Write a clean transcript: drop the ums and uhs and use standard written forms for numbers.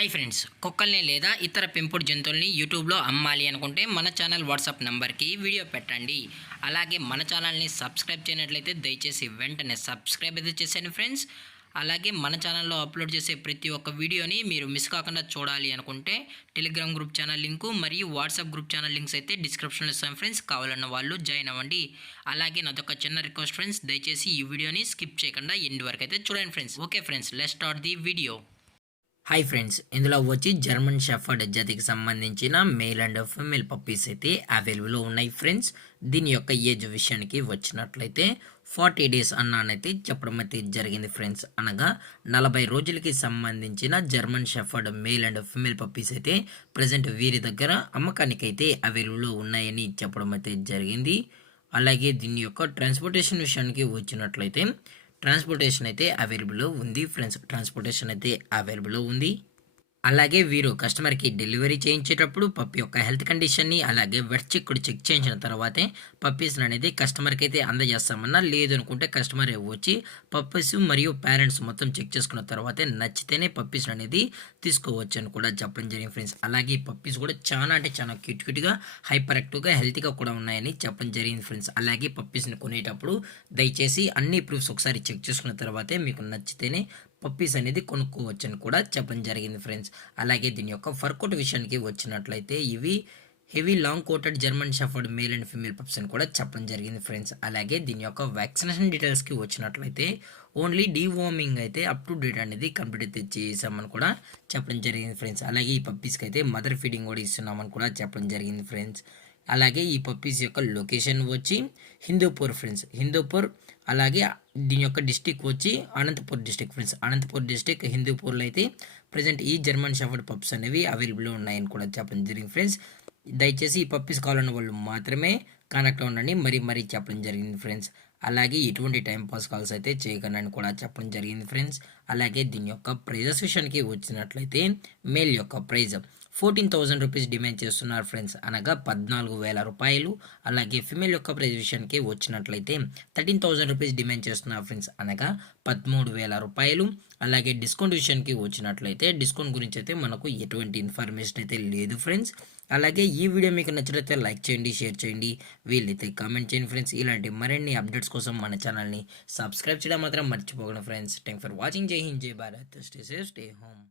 Hi friends, కుక్కల్ని లేదా ఇతర పెంపుడు జంతువుల్ని యూట్యూబ్లో అమ్మాలి అనుకుంటే మన ఛానల్ వాట్సాప్ నెంబర్కి వీడియో పెట్టండి. అలాగే మన ఛానల్ని సబ్స్క్రైబ్ చేయనట్లయితే దయచేసి వెంటనే సబ్స్క్రైబ్ అయితే చేసేయండి ఫ్రెండ్స్. అలాగే మన ఛానల్లో అప్లోడ్ చేసే ప్రతి ఒక్క వీడియోని మీరు మిస్ కాకుండా చూడాలి అనుకుంటే టెలిగ్రామ్ గ్రూప్ ఛానల్ లింకు మరియు వాట్సాప్ గ్రూప్ ఛానల్ లింక్స్ అయితే డిస్క్రిప్షన్లో ఇస్తాం ఫ్రెండ్స్. కావాలన్న వాళ్ళు జాయిన్ అవ్వండి. అలాగే నాదొక చిన్న రిక్వెస్ట్ ఫ్రెండ్స్, దయచేసి ఈ వీడియోని స్కిప్ చేయకుండా ఎండ్ వరకు అయితే చూడండి friends. Okay friends, let's start the video. Hi friends, ఇందులో వచ్చి జర్మన్ షెఫర్డ్ జాతికి సంబంధించిన మేల్ అండ్ ఫీమేల్ పప్పీస్ అయితే అవైలబుల్లో ఉన్నాయి ఫ్రెండ్స్. దీని యొక్క ఏజ్ విషయానికి వచ్చినట్లయితే 40 డేస్ అన్నానైతే చెప్పడం అయితే జరిగింది ఫ్రెండ్స్. అనగా 40 రోజులకి సంబంధించిన German shepherd male and female puppies అయితే ప్రజెంట్ వీరి దగ్గర అమ్మకానికి అయితే అవైలబుల్లో ఉన్నాయని చెప్పడం అయితే జరిగింది. అలాగే దీని యొక్క ట్రాన్స్పోర్టేషన్ విషయానికి వచ్చినట్లయితే ట్రాన్స్పోర్టేషన్ అయితే అవైలబుల్లో ఉంది ఫ్రెండ్స్. ట్రాన్స్పోర్టేషన్ అయితే అవైలబుల్లో ఉంది. అలాగే వీరు కస్టమర్కి డెలివరీ చేయించేటప్పుడు పప్పి యొక్క హెల్త్ కండిషన్ని అలాగే వెట్ చెక్ చేయించిన తర్వాతే పప్పీస్ అనేది కస్టమర్కి అయితే అందజేస్తామన్నా. లేదు అనుకుంటే కస్టమర్ వచ్చి పప్పీస్ మరియు పేరెంట్స్ మొత్తం చెక్ చేసుకున్న తర్వాతే నచ్చితేనే పప్పీస్ అనేది తీసుకోవచ్చు అని కూడా చెప్పడం జరిగింది ఫ్రెండ్స్. అలాగే ఈ పప్పీస్ కూడా చాలా అంటే చాలా క్యూట్గా హైపర్ యాక్టివ్గా హెల్తీగా కూడా ఉన్నాయని చెప్పడం జరిగింది ఫ్రెండ్స్. అలాగే పప్పీస్ని కొనేటప్పుడు దయచేసి అన్ని ప్రూఫ్స్ ఒకసారి చెక్ చేసుకున్న తర్వాతే మీకు నచ్చితేనే పప్పీస్ అనేది కొనుక్కోవచ్చు అని కూడా చెప్పడం జరిగింది ఫ్రెండ్స్. అలాగే దీని యొక్క ఫర్ కోట్ విషయానికి వచ్చినట్లయితే ఇవి heavy long coated German shepherd male and female pups అని కూడా చెప్పడం జరిగింది ఫ్రెండ్స్. అలాగే దీని యొక్క వ్యాక్సినేషన్ డీటెయిల్స్కి వచ్చినట్లయితే ఓన్లీ డీవార్మింగ్ అయితే అప్ టు డేట్ అనేది కంప్లీట్ అయితే చేసామని కూడా చెప్పడం జరిగింది ఫ్రెండ్స్. అలాగే ఈ పప్పీస్కి అయితే మదర్ ఫీడింగ్ కూడా ఇస్తున్నామని కూడా చెప్పడం జరిగింది ఫ్రెండ్స్. అలాగే ఈ పప్పీస్ యొక్క లొకేషన్ వచ్చి హిందూపూర్ ఫ్రెండ్స్, హిందూపూర్. అలాగే దీని యొక్క డిస్టిక్ వచ్చి Anantapur district friends. Anantapur district హిందూపూర్లో అయితే ప్రజెంట్ ఈ జర్మన్ షెఫర్డ్ పప్స్ అనేవి అవైలబుల్లో ఉన్నాయని కూడా చెప్పడం జరిగింది ఫ్రెండ్స్. దయచేసి ఈ పప్పీస్ కావాలన్న వాళ్ళు మాత్రమే కాంటాక్ట్ ఉండండి మరీ చెప్పడం జరిగింది ఫ్రెండ్స్. అలాగే ఎటువంటి టైం పాస్ కాల్స్ అయితే చేయకండి అని కూడా చెప్పడం జరిగింది ఫ్రెండ్స్. అలాగే దీని యొక్క ప్రైజెస్ విషయానికి వచ్చినట్లయితే మేల్ యొక్క ప్రైజ్ 14,000 రూపీస్ డిమాండ్ చేస్తున్నారు ఫ్రెండ్స్, అనగా 14,000 రూపాయలు. అలాగే ఫిమేల్ యొక్క ప్రైజ్ విషయానికి వచ్చినట్లయితే 13,000 రూపీస్ డిమాండ్ చేస్తున్నారు ఫ్రెండ్స్, అనగా 13,000 రూపాయలు. అలాగే డిస్కౌంట్ విషయానికి వచ్చినట్లయితే డిస్కౌంట్ గురించి అయితే మనకు ఎటువంటి ఇన్ఫర్మేషన్ అయితే లేదు ఫ్రెండ్స్. అలాగే ఈ వీడియో మీకు నచ్చినట్లయితే లైక్ చేయండి, షేర్ చేయండి, వీలైతే కామెంట్ చేయండి ఫ్రెండ్స్. ఇలాంటి మరిన్ని అప్డేట్స్ కోసం మన ఛానల్ని సబ్స్క్రైబ్ చేయడం మాత్రం మర్చిపోకండి ఫ్రెండ్స్. Thank for watching. జై హింద్, జై Bharat, stay safe, stay home.